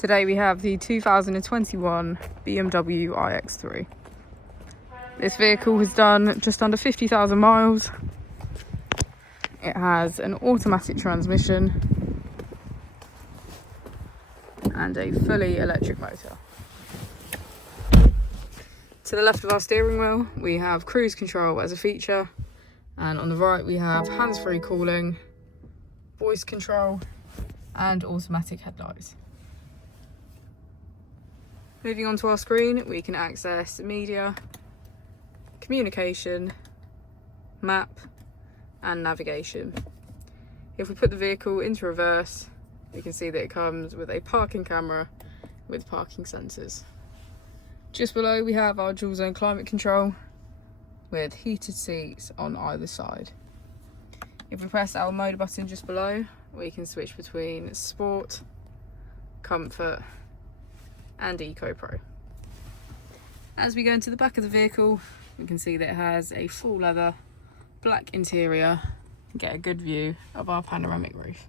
Today we have the 2021 BMW iX3. This vehicle has done just under 50,000 miles. It has an automatic transmission and a fully electric motor. To the left of our steering wheel we have cruise control as a feature, and on the right we have hands-free calling, voice control and automatic headlights. Moving on to our screen, we can access media, communication, map and navigation. If we put the vehicle into reverse, we can see that it comes with a parking camera with parking sensors. Just below we have our dual zone climate control with heated seats on either side. If we press our mode button just below, we can switch between sport, comfort and Eco Pro. As we go into the back of the vehicle, we can see that it has a full leather black interior and get a good view of our panoramic roof.